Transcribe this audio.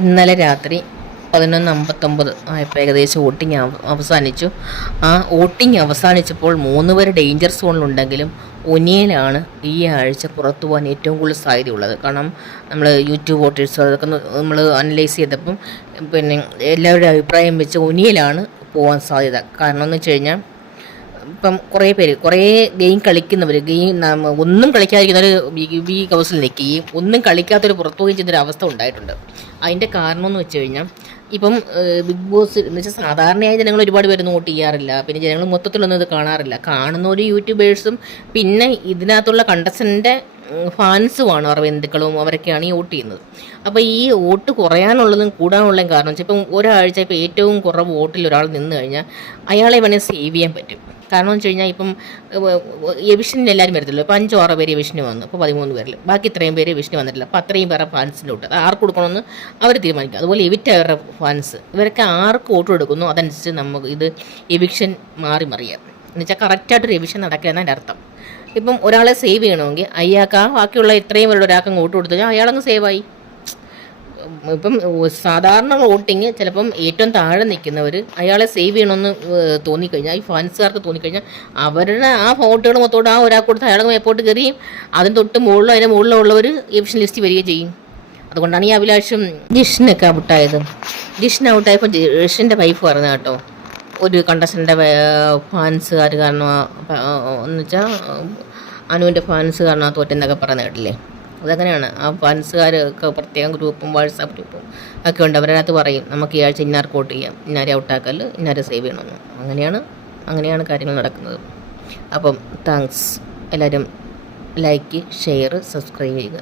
ഇന്നലെ രാത്രി 11:59 ആയപ്പോൾ ഏകദേശം വോട്ടിംഗ് അവസാനിച്ചു. ആ വോട്ടിംഗ് അവസാനിച്ചപ്പോൾ 3 പേര് ഡേഞ്ചർ സോണിലുണ്ടെങ്കിലും ഒനിയലാണ് ഈ ആഴ്ച പുറത്തു പോകാൻ ഏറ്റവും കൂടുതൽ സാധ്യതയുള്ളത്. കാരണം നമ്മൾ യൂട്യൂബ് വോട്ടേഴ്സ് അതൊക്കെ നമ്മൾ അനലൈസ് ചെയ്തപ്പം പിന്നെ എല്ലാവരുടെ അഭിപ്രായം വെച്ച് ഒനിയലാണ് പോകാൻ സാധ്യത. കാരണം എന്ന് വെച്ച് കഴിഞ്ഞാൽ ഇപ്പം കുറേ ഗെയിം കളിക്കുന്നവർ ഒന്നും കളിക്കാതിരിക്കുന്നവർ ബി ഹൗസിൽ നിൽക്കുകയും ഒന്നും കളിക്കാത്തൊരു പുറത്തു പോവുകയും ചെയ്യുന്നൊരു അവസ്ഥ ഉണ്ടായിട്ടുണ്ട്. അതിൻ്റെ കാരണം എന്ന് വെച്ച് കഴിഞ്ഞാൽ ഇപ്പം ബിഗ് ബോസ് എന്ന് വെച്ചാൽ സാധാരണയായി ജനങ്ങൾ ഒരുപാട് പേരൊന്നും വോട്ട് ചെയ്യാറില്ല. പിന്നെ ജനങ്ങൾ മൊത്തത്തിലൊന്നും ഇത് കാണാറില്ല. കാണുന്ന ഒരു യൂട്യൂബേഴ്സും പിന്നെ ഇതിനകത്തുള്ള കണ്ടസ്റ്റൻ്റെ ഫാൻസുമാണ് അവരുടെ ബന്ധുക്കളും അവരൊക്കെയാണ് ഈ വോട്ട് ചെയ്യുന്നത്. അപ്പോൾ ഈ വോട്ട് കുറയാനുള്ളതും കൂടാനുള്ളതും കാരണം വെച്ചാൽ ഇപ്പം ഒരാഴ്ച ഇപ്പോൾ ഏറ്റവും കുറവ് വോട്ടിൽ ഒരാൾ നിന്ന് കഴിഞ്ഞാൽ അയാളെ വേണേൽ സേവ് ചെയ്യാൻ പറ്റും. കാരണം എന്ന് വെച്ച് കഴിഞ്ഞാൽ ഇപ്പം എവിഷനിൽ എല്ലാവരും വരത്തില്ലോ. ഇപ്പോൾ 5-6 പേര് എവിഷന് വന്നു, ഇപ്പോൾ 13 പേരിൽ ബാക്കി ഇത്രയും പേര് എവിഷന് വന്നിട്ടില്ല. അപ്പോൾ അത്രയും പേരെ ഫാൻസിൻ്റെ വോട്ട് അത് ആർക്ക് കൊടുക്കണമെന്ന് അവർ തീരുമാനിക്കും. അതുപോലെ എവിറ്റ് അവരുടെ ഫാൻസ് ഇവരൊക്കെ ആർക്ക് വോട്ട് കൊടുക്കുന്നു അതനുസരിച്ച് നമുക്ക് ഇത് എവിക്ഷൻ മറിയാം. എന്നുവെച്ചാൽ കറക്റ്റായിട്ടൊരു എവിക്ഷൻ നടക്കുക എന്നതിൻ്റെ അർത്ഥം. ഇപ്പം ഒരാളെ സേവ് ചെയ്യണമെങ്കിൽ അയാൾക്ക് ബാക്കിയുള്ള ഇത്രയും പേരുടെ ഒരാൾക്ക് വോട്ട് കൊടുത്തു കഴിഞ്ഞാൽ അയാളങ്ങ് സേവായി. ഇപ്പം സാധാരണ വോട്ടിങ് ചിലപ്പം ഏറ്റവും താഴെ നിൽക്കുന്നവർ അയാളെ സേവ് ചെയ്യണമെന്ന് തോന്നിക്കഴിഞ്ഞാൽ ഈ ഫാൻസുകാർക്ക് തോന്നിക്കഴിഞ്ഞാൽ അവരുടെ ആ വോട്ടുകൾ മൊത്തം ആ ഒരാൾക്ക് കൊടുത്ത് അയാളെ മേപ്പോട്ട് കയറിയും അതിന് തൊട്ട് മുകളിൽ അതിൻ്റെ മുകളിലുള്ളവർ എവിഷൻ ലിസ്റ്റ് വരികയും ചെയ്യും. അതുകൊണ്ടാണ് ഈ അഭിലാഷും ജിഷിനൊക്കെ ഔട്ടായത്. ജിഷിന് ഔട്ടായപ്പോൾ ജിഷിൻ്റെ വൈഫ് പറഞ്ഞ കേട്ടോ, ഒരു കണ്ടസ്റ്റൻ്റെ ഫാൻസുകാർ കാരണം എന്ന് വെച്ചാൽ അനുവിൻ്റെ ഫാൻസ് കാരണം തോറ്റെന്നൊക്കെ പറഞ്ഞ കേട്ടില്ലേ. അതങ്ങനെയാണ്. ആ ഫാൻസുകാരൊക്കെ പ്രത്യേകം ഗ്രൂപ്പും വാട്സാപ്പ് ഗ്രൂപ്പും ഒക്കെ ഉണ്ട്. അവരകത്ത് പറയും നമുക്ക് ഈ ആഴ്ച ഇന്നാർക്ക് വോട്ട് ചെയ്യാം, ഇന്നാരെ ഔട്ടാക്കല്, ഇന്നാരെ സേവ് ചെയ്യണമെന്ന്. അങ്ങനെയാണ് കാര്യങ്ങൾ നടക്കുന്നത്. അപ്പം താങ്ക്സ്. എല്ലാവരും ലൈക്ക്, ഷെയർ, സബ്സ്ക്രൈബ് ചെയ്യുക.